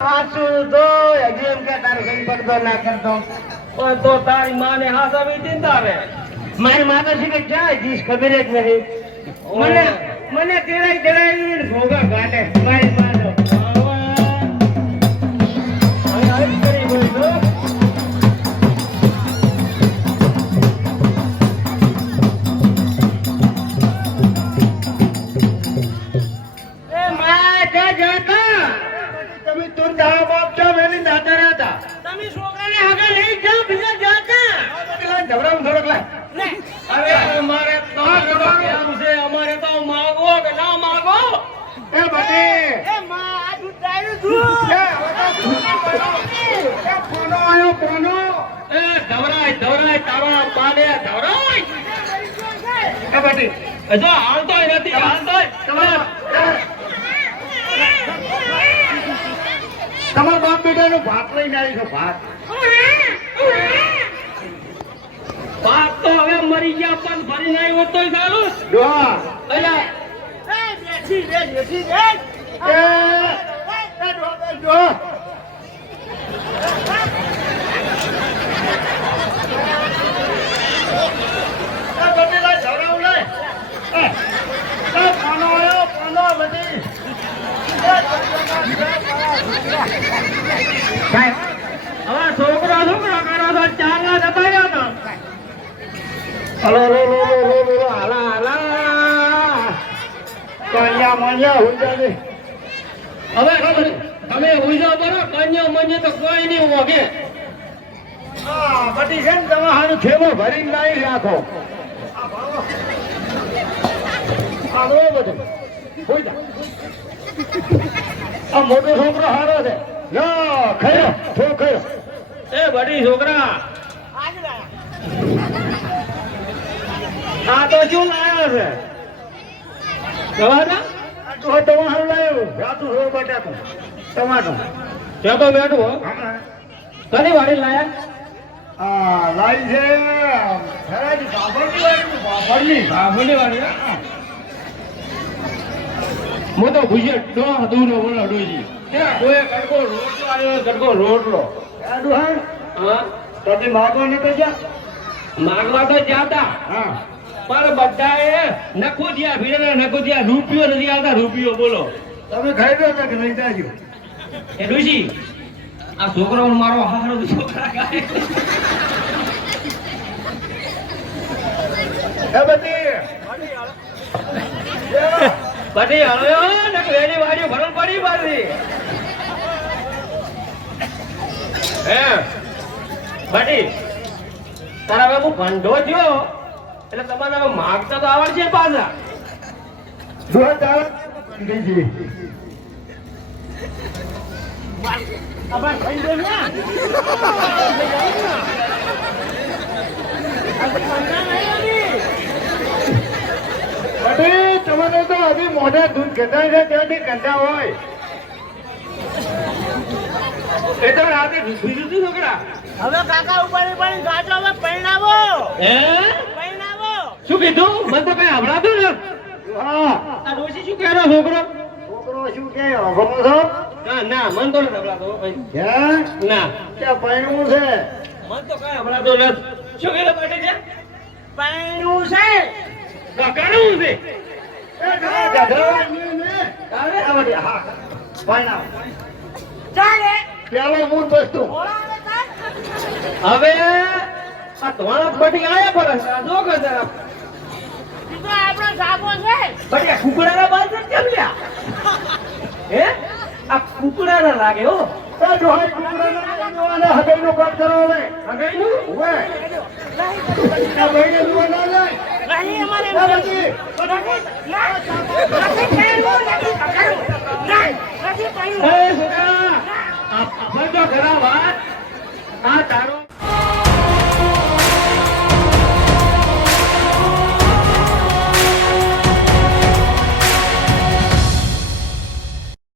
આસુ તો એમ કે તારે કઈ પડતો ના કરતો પણ તો તારી માને હાથ આવી ચિંતા રે. મારી માતા છે કે ક્યાં જીસ ખબર જ નથી મને મને તેરાઈ ભોગા કાઢે મારી માનો અમારે તો માગો કે ના માગો એ બટી એ માં આ દૂધ ડાયરું છું એ કોનો આયો કોનો એ ધવરાય તારા પાડે ધવરાય એ બટી જો હાલતોય નથી હાલતોય તમારા બાપ બેટાનો ભાત લઈને આવી છો ભાત તો હવે મરી ગયા પણ ફરી નહીં હોત તોય ચાલુ ડોહા અલ્યા બેઠી એ ડોહા હવે છોકરા કરો તો ચાર ના દબાવ્યા હતા. હલો હાલા કન્યા મન્યા હુંજાની હવે તમે ઉજો બરો કન્યો મન્યો તો કોઈ નહીં હોગે. હા બટી છે ને તમે હારું થેલો ભરીને લાવી રાખો આગળ બધું હોઈ જા આ મોટો છોકરો હારો છે લો ખયો થો ખયો એ બડી છોકરા આ તો શું લાયો છે ગવાડા તો તમે હારું લાવ્યો જાતું હો બટાકું ટમાટો ત્યાં તો બેઠું હો કની વાડી લાયા આ લાઈ છે ખરાજી બાબરની વાડી હું તો ભૂજે દૂર બોલો ડોજી ત્યાં કોઈ કડકો રોટલો આવ્યો કડકો રોટલો આડું હા હા તમે માગો ને તો જા માગવા તો જાતા હા પણ બધાએ નખો થયા ભીડે નખો થયા રૂપિયો નથી આવતા રૂપિયો બોલો તમે ખાઈ દો કે લઈ જાજો એ ડોશી આ છોકરો મારો હારો છોકરા ગાય એ બધી બધી હળ્યો ને વેડી વાડી ભરણ પડી બારી હે બધી તારા હવે હું ભંડો થયો એટલે તમારે હવે માગતા તો આવડશે પાછા જો ચાલ દીજી આપણ ખાઈ દે ને બધી તમારે તો હજી મોઢા દૂધ ઘટાય છે ત્યાંથી કંટા હોય એ તો રાતે બીજું શું છોકરા હવે કાકા ઉપાડી પડી ગાજો હવે પહેણાવો હે પહેણાવો શું કીધું મને તો કઈ હમણાં ને હા આ ડોશી શું કહેરો છોકરો છોકરો શું કે અભણો છો ના મન તો નથી હમણાં ભાઈ હે ના ત્યાં પૈણું છે મન તો કઈ હમણાં તો નથી શું કહેલો બેટે છે પહેણું છે કાકાનું છે ચાલે પેલો મૂળ વસ્તુ ઓળાવે તા હવે આ ધોળા પટી આયા પડે આ જો કે જરા ઈ તો આપણો સાગો છે બટી આ કુકડાના બાલ છે કેમ લ્યા હે આ કુકડાના લાગે હો હગાઈનું કામ કરો હવે હગાઈનું હવે આ ભાઈને જોવા ના જાય નહીં અમારે આ બધી નથી પહેણું નથી કાકાનું નહીં નથી પહેણું એ છોકરા આ બંધો ઘરા વાત